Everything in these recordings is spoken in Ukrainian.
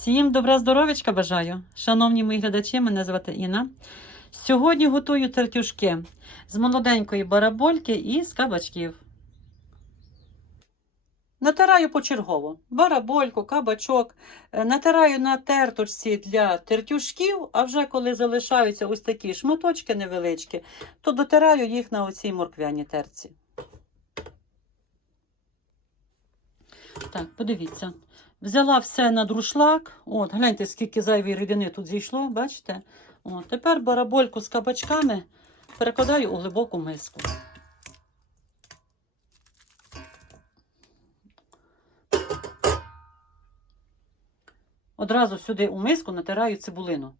Всім добра здоров'ячка бажаю. Шановні мої глядачі, мене звати Інна. Сьогодні готую тертюшки з молоденької барабольки і з кабачків. Натираю почергово барабольку, кабачок, е, натираю на терточці для тертюшків, а вже коли залишаються ось такі шматочки невеличкі, то дотираю їх на оцій морквяній терці. Так, подивіться. Взяла все на друшлак. От, гляньте, скільки зайвої рідини тут зійшло, бачите? От, тепер барабольку з кабачками перекладаю у глибоку миску. Одразу сюди у миску натираю цибулину.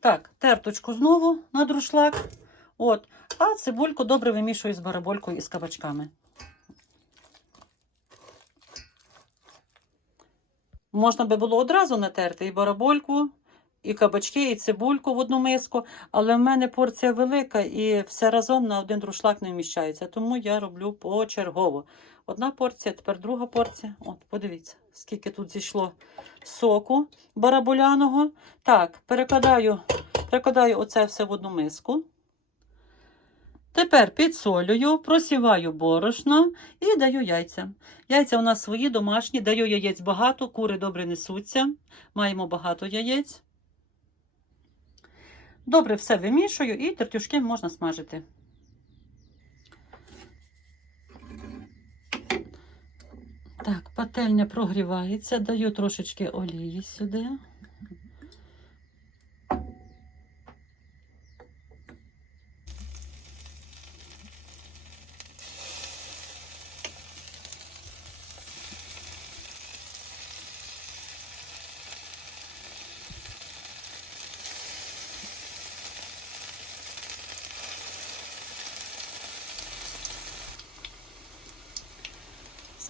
Так, терточку знову на друшлак. От, а цибульку добре вимішую з бараболькою і з кабачками. Можна би було одразу натерти і барабольку, і кабачки, і цибульку в одну миску, але в мене порція велика і все разом на один друшлак не вміщається. Тому я роблю почергово. Одна порція, тепер друга порція. От, подивіться, скільки тут зійшло соку бараболяного. Так, перекладаю, перекладаю оце все в одну миску. Тепер підсолюю, просіваю борошно і даю яйця. Яйця у нас свої домашні, даю яєць багато, кури добре несуться. Маємо багато яєць. Добре все вимішую і тертюшки можна смажити. Так, пательня прогрівається, даю трошечки олії сюди.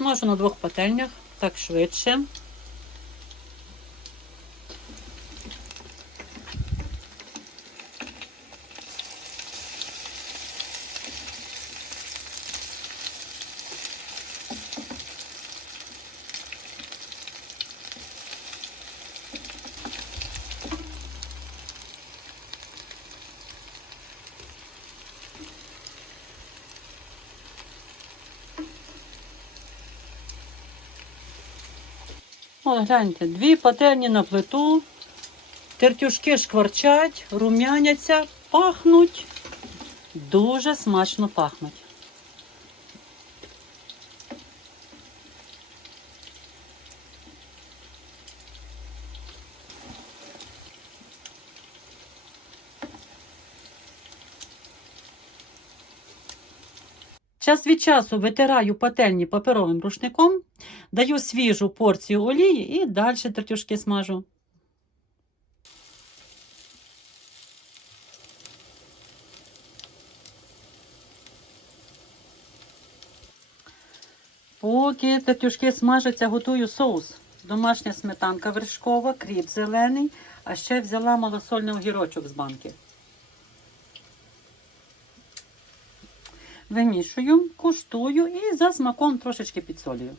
Смажу на двох пательнях, так швидше. О, гляньте, дві пательні на плиту, тертюшки шкварчать, румяняться, пахнуть, дуже смачно пахнуть. Час від часу витираю пательні паперовим рушником, даю свіжу порцію олії і далі тертюшки смажу. Поки тертюшки смажаться, готую соус. Домашня сметанка вершкова, кріп зелений, а ще взяла малосольний огірочок з банки. Вимішую, куштую і за смаком трошечки підсолюю.